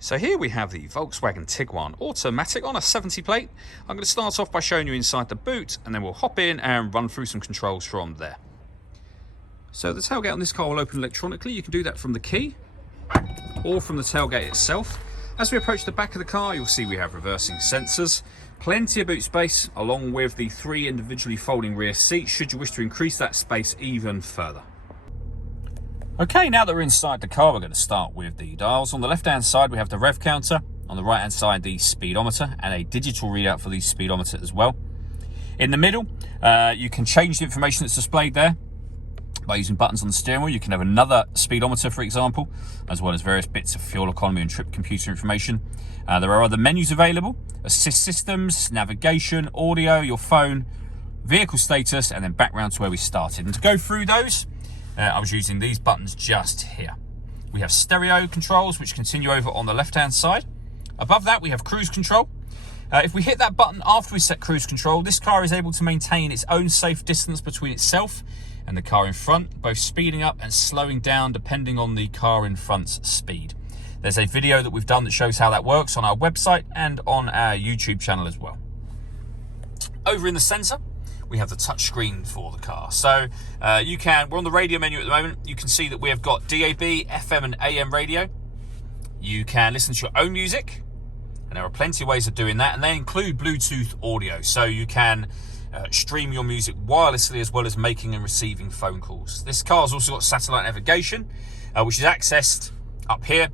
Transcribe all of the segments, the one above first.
So here we have the Volkswagen Tiguan automatic on a 70 plate. I'm going to start off by showing you inside the boot, and then we'll hop in and run through some controls from there. So the tailgate on this car will open electronically. You can do that from the key or from the tailgate itself. As we approach the back of the car, you'll see we have reversing sensors, plenty of boot space, along with the 3 individually folding rear seats should you wish to increase that space even further. Okay, now that we're inside the car, we're going to start with the dials. On the left-hand side, we have the rev counter. On the right-hand side, the speedometer, and a digital readout for the speedometer as well. In the middle, you can change the information that's displayed there by using buttons on the steering wheel. You can have another speedometer, for example, as well as various bits of fuel economy and trip computer information. There are other menus available: assist systems, navigation, audio, your phone, vehicle status, and then back round to where we started. And to go through those, I was using these buttons just here. We have stereo controls, which continue over on the left-hand side. Above that, we have cruise control. If we hit that button after we set cruise control, this car is able to maintain its own safe distance between itself and the car in front, both speeding up and slowing down depending on the car in front's speed. There's a video that we've done that shows how that works on our website and on our YouTube channel as well. Over in the centre, we have the touch screen for the car. So we're on the radio menu at the moment. You can see that we have got DAB, FM and AM radio. You can listen to your own music, and there are plenty of ways of doing that, and they include Bluetooth audio. So you can stream your music wirelessly as well as making and receiving phone calls. This car's also got satellite navigation, which is accessed up here.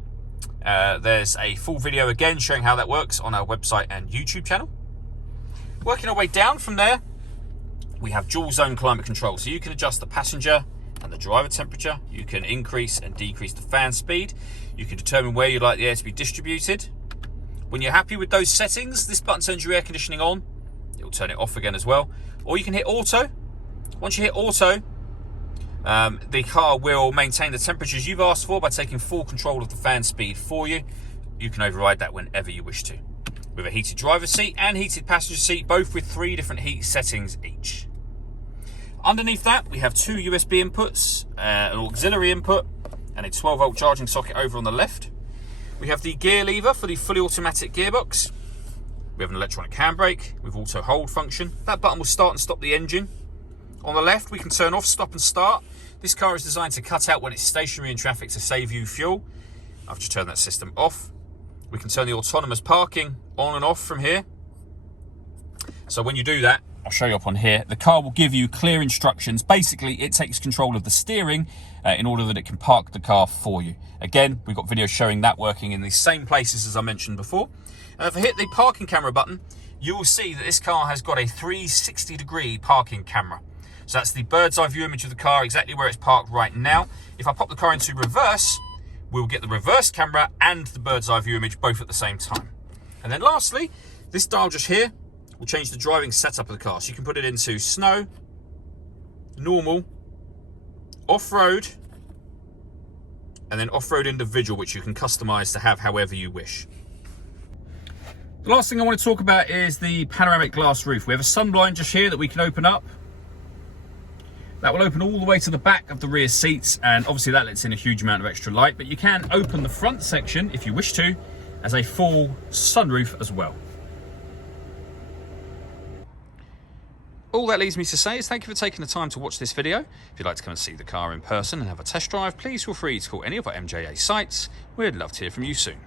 There's a full video again showing how that works on our website and YouTube channel. Working our way down from there, we have dual zone climate control, so you can adjust the passenger and the driver temperature. You can increase and decrease the fan speed. You can determine where you'd like the air to be distributed. When you're happy with those settings, this button turns your air conditioning on. It'll turn it off again as well. Or you can hit auto. Once you hit auto, the car will maintain the temperatures you've asked for by taking full control of the fan speed for you. You can override that whenever you wish to. We have a heated driver's seat and heated passenger seat, both with 3 different heat settings each. Underneath that, we have 2 USB inputs, an auxiliary input, and a 12-volt charging socket over on the left. We have the gear lever for the fully automatic gearbox. We have an electronic handbrake with auto hold function. That button will start and stop the engine. On the left, we can turn off, stop and start. This car is designed to cut out when it's stationary in traffic to save you fuel. I've just turned that system off. We can turn the autonomous parking on and off from here. So when you do that, I'll show you up on here, the car will give you clear instructions. Basically, it takes control of the steering in order that it can park the car for you. Again, we've got videos showing that working in the same places as I mentioned before. If I hit the parking camera button, you will see that this car has got a 360-degree parking camera. So that's the bird's eye view image of the car, exactly where it's parked right now. If I pop the car into reverse, we'll get the reverse camera and the bird's eye view image both at the same time. And then lastly, this dial just here will change the driving setup of the car. So you can put it into snow, normal, off-road, and then off-road individual, which you can customize to have however you wish. The last thing I want to talk about is the panoramic glass roof. We have a sunblind just here that we can open up. That will open all the way to the back of the rear seats, and obviously that lets in a huge amount of extra light, but you can open the front section if you wish to as a full sunroof as well. All that leaves me to say is thank you for taking the time to watch this video. If you'd like to come and see the car in person and have a test drive, please feel free to call any of our MJA sites. We'd love to hear from you soon.